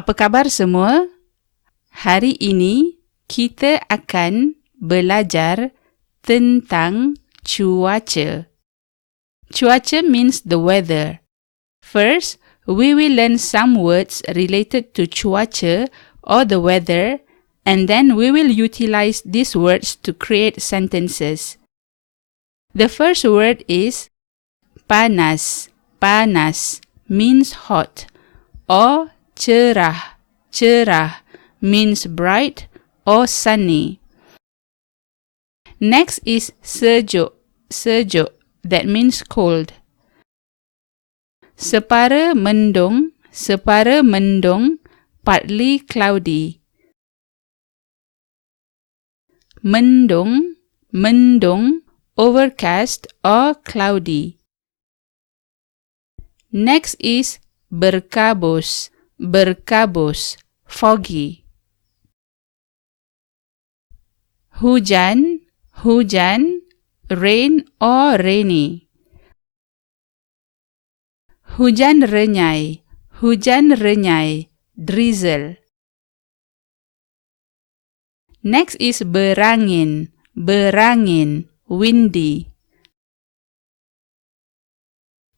Apa khabar semua? Hari ini kita akan belajar tentang cuaca. Cuaca means the weather. First, we will learn some words related to cuaca or the weather, and then we will utilize these words to create sentences. The first word is panas. Panas means hot, or cerah. Cerah means bright or sunny. Next is sejuk. Sejuk, that means cold. Separa mendung. Separa mendung, partly cloudy. Mendung. Mendung, overcast or cloudy. Next is berkabus. Berkabus, foggy. Hujan. Hujan, rain or rainy. Hujan renyai. Hujan renyai, drizzle. Next is berangin. Berangin, windy.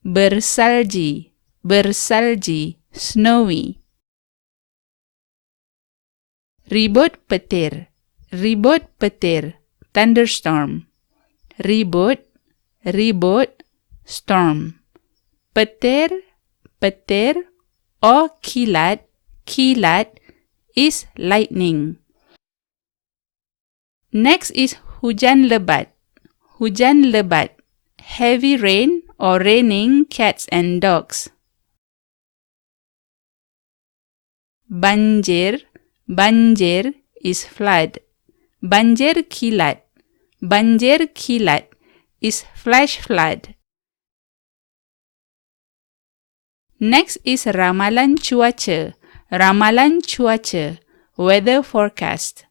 Bersalji. Bersalji, snowy. Ribut petir. Ribut petir, thunderstorm. Ribut, ribut, storm. Petir, petir, or kilat. Kilat is lightning. Next is hujan lebat. Hujan lebat, heavy rain or raining cats and dogs. Banjir. Banjir is flood. Banjir kilat. Banjir kilat is flash flood. Next is ramalan cuaca. Ramalan cuaca, weather forecast.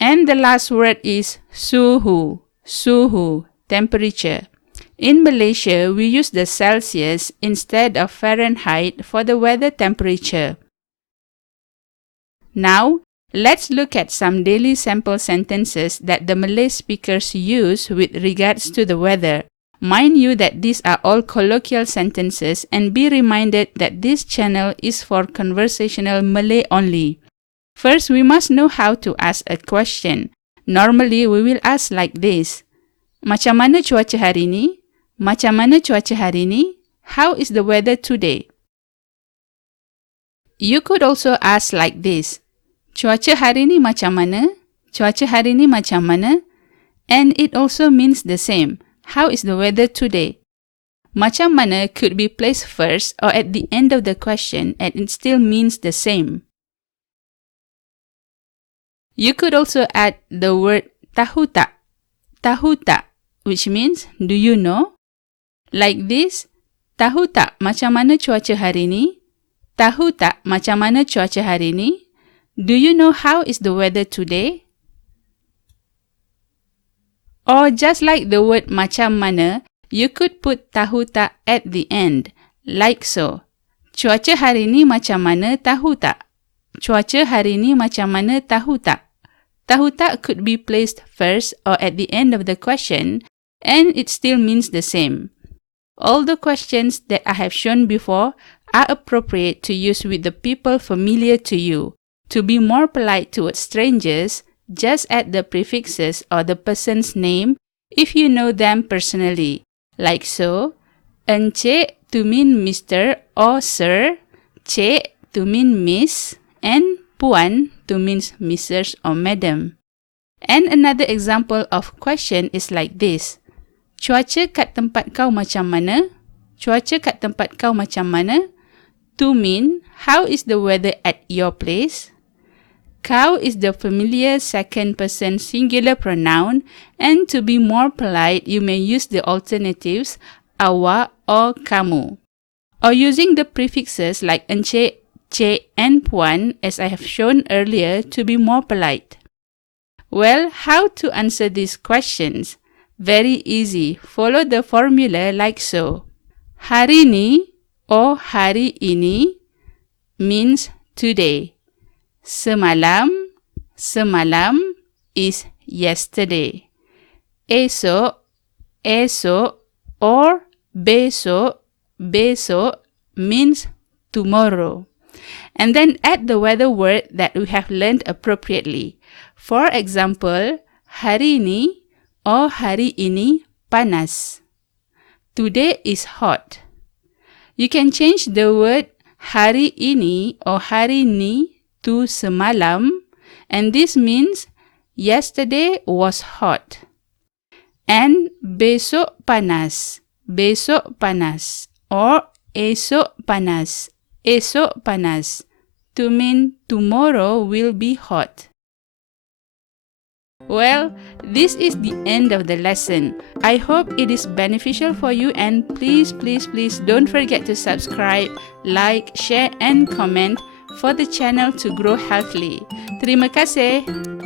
And the last word is suhu. Suhu, temperature. In Malaysia, we use the Celsius instead of Fahrenheit for the weather temperature. Now, let's look at some daily sample sentences that the Malay speakers use with regards to the weather. Mind you that these are all colloquial sentences, and be reminded that this channel is for conversational Malay only. First, we must know how to ask a question. Normally, we will ask like this. Macam mana cuaca hari ni? Macam mana cuaca hari ni? How is the weather today? You could also ask like this. Cuaca hari ni macam mana? Cuaca hari ni macam mana? And it also means the same. How is the weather today? Macam mana could be placed first or at the end of the question, and it still means the same. You could also add the word tahu tak. Tahu tak, which means do you know? Like this, tahu tak macam mana cuaca hari ni? Tahu tak macam mana cuaca hari ni? Do you know how is the weather today? Or just like the word macam mana, you could put tahu tak at the end, like so. Cuaca hari ni macam mana tahu tak? Cuaca hari ni macam mana tahu tak? Tahu tak could be placed first or at the end of the question, and it still means the same. All the questions that I have shown before are appropriate to use with the people familiar to you. To be more polite towards strangers, just add the prefixes or the person's name if you know them personally. Like so, Encik to mean Mr. or Sir, Cik to mean Miss, and Puan to mean Mrs. or Madam. And another example of question is like this. Cuaca kat tempat kau macam mana? Cuaca kat tempat kau macam mana? To mean, how is the weather at your place? Kau is the familiar second person singular pronoun, and to be more polite, you may use the alternatives awak or kamu. Or using the prefixes like encik, cik, and puan as I have shown earlier to be more polite. Well, how to answer these questions? Very easy. Follow the formula like so. Hari ni or hari ini, means today. Semalam, semalam is yesterday. Esok, esok or besok, besok means tomorrow. And then add the weather word that we have learned appropriately. For example, hari ini or hari ini panas. Today is hot. You can change the word hari ini or hari ni to semalam, and this means yesterday was hot. And besok panas, besok panas or esok panas, esok panas to mean tomorrow will be hot. Well, this is the end of the lesson. I hope it is beneficial for you, and please don't forget to subscribe, like, share and comment for the channel to grow healthily. Terima kasih.